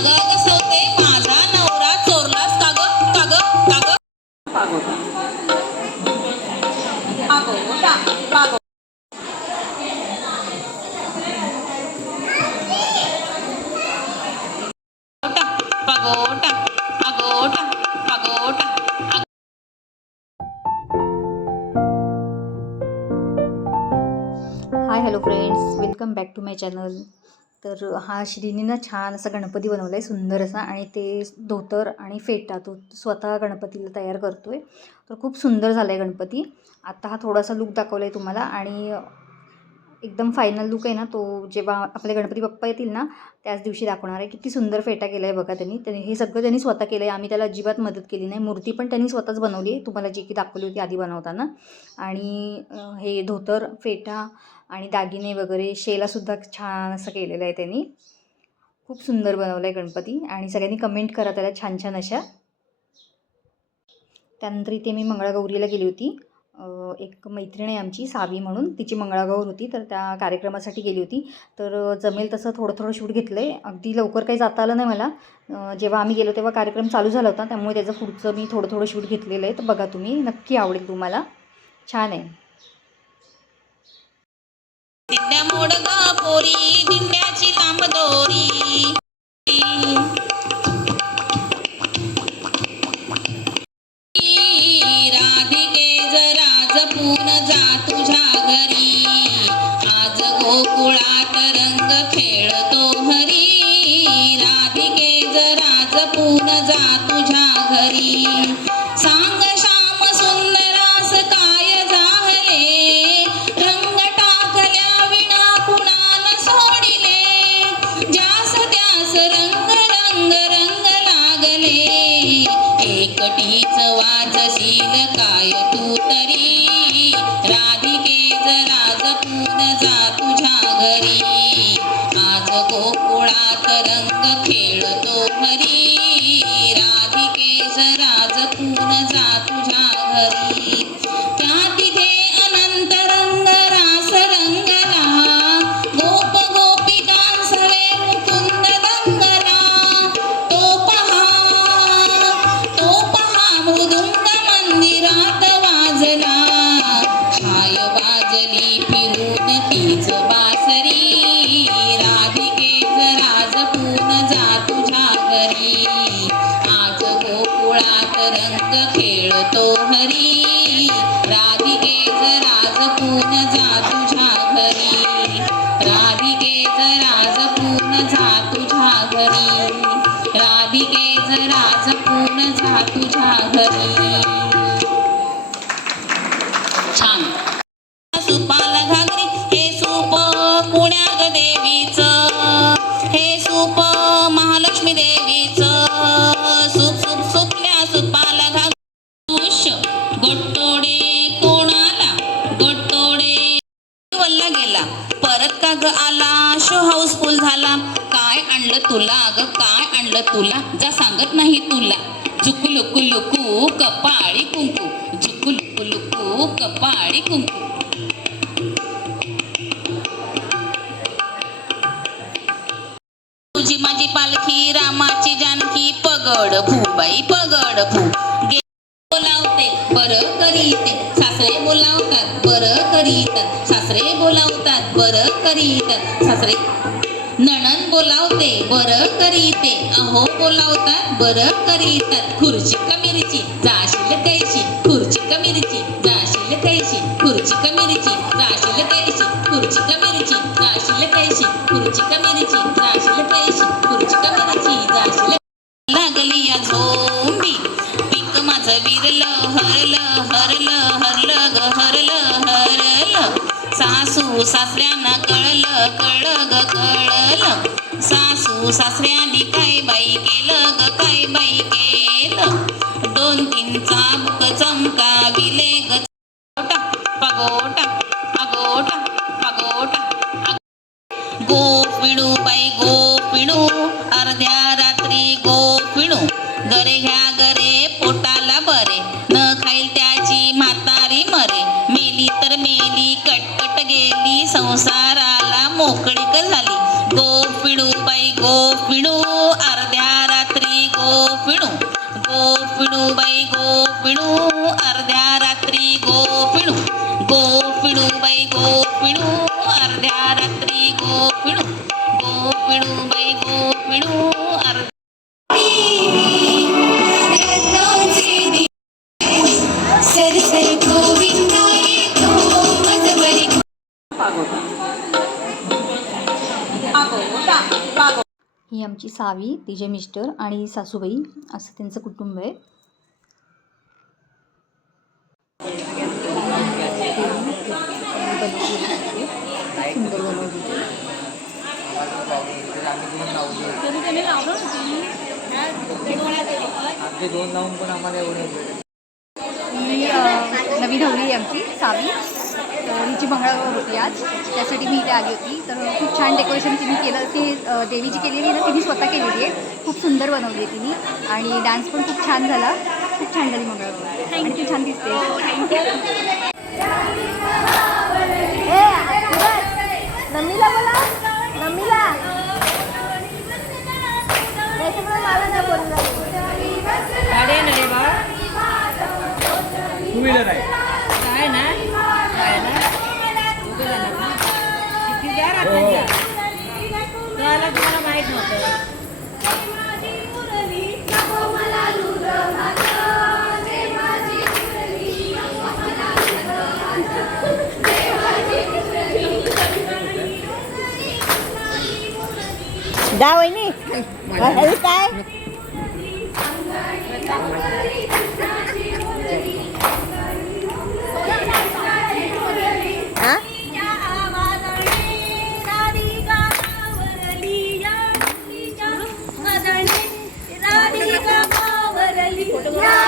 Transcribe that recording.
ग सवते माझा नवरा चोरलास काग काग काग पागोटा पागोटा पागोटा पागोटा पागोटा पागोटा. Hi hello friends, welcome back to my channel. तर हा श्रीनीनं छान असा गणपती बनवला आहे, सुंदर असा. आणि ते धोतर आणि फेटा तो स्वतः गणपतीला तयार करतो आहे. तर खूप सुंदर झाला आहे गणपती. आत्ता हा थोडासा लूक दाखवला आहे तुम्हाला, आणि एकदम फायनल लूक आहे ना तो जेव्हा आपले गणपती बाप्पा येतील ना त्याच दिवशी दाखवणार आहे. किती सुंदर फेटा केला आहे बघा त्यांनी. हे सगळं त्यांनी स्वतः केलं आहे. आम्ही त्याला अजिबात मदत केली नाही. मूर्ती पण त्यांनी स्वतःच बनवली आहे, तुम्हाला जी की दाखवली होती आधी बनवताना. आणि हे धोतर, फेटा आणि दागिने वगैरे शेलासुद्धा छान असं केलेलं आहे त्यांनी. खूप सुंदर बनवलं आहे गणपती. आणि सगळ्यांनी कमेंट करा त्याला छान छान अशा. त्यानंतर इथे मी मंगळागौरीला गेली होती. एक मैत्रीण आहे आमची सावी म्हणून, तिची मंगळागौर होती, तर त्या कार्यक्रमासाठी गेली होती. तर जमेल तसं थोडं थोडं शूट घेतलं आहे. अगदी लवकर काही जाता आलं नाही मला. जेव्हा आम्ही गेलो तेव्हा कार्यक्रम चालू झाला होता, त्यामुळे त्याचं पुढचं मी थोडं थोडं शूट घेतलेलं आहे. तर बघा तुम्ही, नक्की आवडेल तुम्हाला, छान आहे. दिंड्या मोड ग पोरी दिंड्याची लांब दोरी राधिके जरा जपून जा तुझ्या घरी आज गोकुळात रंग खेळतो हरी राधिके जरा जपून जा तुझ्या घरी सांग श्याम सुंदरास काय झाले रंग टाकल्या विना कुणाला सोडिले ज्यास त्यास रंग रंग रंग लागले एकटीच वाचशील काय तू तरी राधिके जरा जपून जा तुझ्या घरी आज गोकुळात रंग खेळतो हरी राधिके जरा जपून जा तुझ्या घरी त्या तिथे अनंत रंग रास रंगला गोप गोपिकांसवे मुकुंद दंगला तो पहा मृदुंग मंदिरात वाजला छाय वाजली फिरून तीच बासरी राधिके जरा जपून जा तुझ्या घरी आज गोकुळात रंग खेळतो हरी राधिके जरा जपून जा तुझ्या घरी राधिके जरा जपून जा तुझ्या घरी राधिके जरा जपून जा तुझ्या घरी. छान. सुपाला घागरी हे सूप पुण्याग देवीचं हे सूप महालक्ष्मी देवीचं सूप सूप सुपल्या सुपाला घागरी गोटोडे कोणाला गोटोडे वल्ला गेला परत का ग आला शो हाऊसफुल झाला काय आणलं तुला ग काय आणलं तुला जा सांगत नाही तुला झुकू लुकू लुकू कपाळी कुंकू झुकू लुकू लुकू कपाळी कुंकू तुझी माझी पालखी रामाची जानकी पगड भूबाई पगड भू बोलावते बरं करीते सासरे बोलावतात बरं करीतात सासरे बोलावतात बरं करीतात सासरे नणन बोलावते बरं करीते अहो बोलावतात बरं करीतात खुर्ची कमिरीची जाशील तैशी खुर्ची कमिरीची जाशील तैशी खुर्ची कमिरीची जाशील तैशी खुर्ची कमिरीची जाशील तैशी खुर्ची कमिरीची जाशील तैशी खुर्ची कमिरीची जाशील लागली या झोंबी पीक माझं विरलं हरलं हरलं हरलं ग हरलं हरलं सासू सासऱ्यांना कळलं कळलं ग कळलं सासू सासऱ्याने काय बाई केलं ग काय बाई केलं 2-3 चाबूक चमकाविले ग पगोटा पगोटा पगोटा गोपिणू बाई गोपिणू अर्ध्या रात्री गोपिणू गरे घ्या गरे पोटाला बरे न खाईल त्याची म्हातारी मरे मेली तर मेली कटकट गेली संसाराला मोकळीक झाली गोपिणू बाई गोपिणू अर्ध्या पिळू अर्ध्या रात्री गोपिळू बाई गोपिळू अर्ध्या रात्री गोपिळू बाई गोपिळू अर्ध्या ही आमची सावी, तिचे मिस्टर आणि सासूबाई असं त्यांचं कुटुंब आहे. सुंदर बनवली. ही नवीन हवली आहे आमची सावी. तर हिची मंगळागौर होती आज, त्यासाठी मी इथे आली होती. तर खूप छान डेकोरेशन तिने केलं. ती देवीची केलेली आहे ना, तिने स्वतः केलेली आहे. खूप सुंदर बनवली आहे तिने आणि डान्स पण खूप छान झाला. खूप छान झाली मंगळागौर आणि ती छान दिसते. नम्मीला बोला, नम्मीला मला नाही बोलणार. टू व्हीलर आहे काय ना तुम्हाला माहित नव्हतं. जा वहिनी काय हा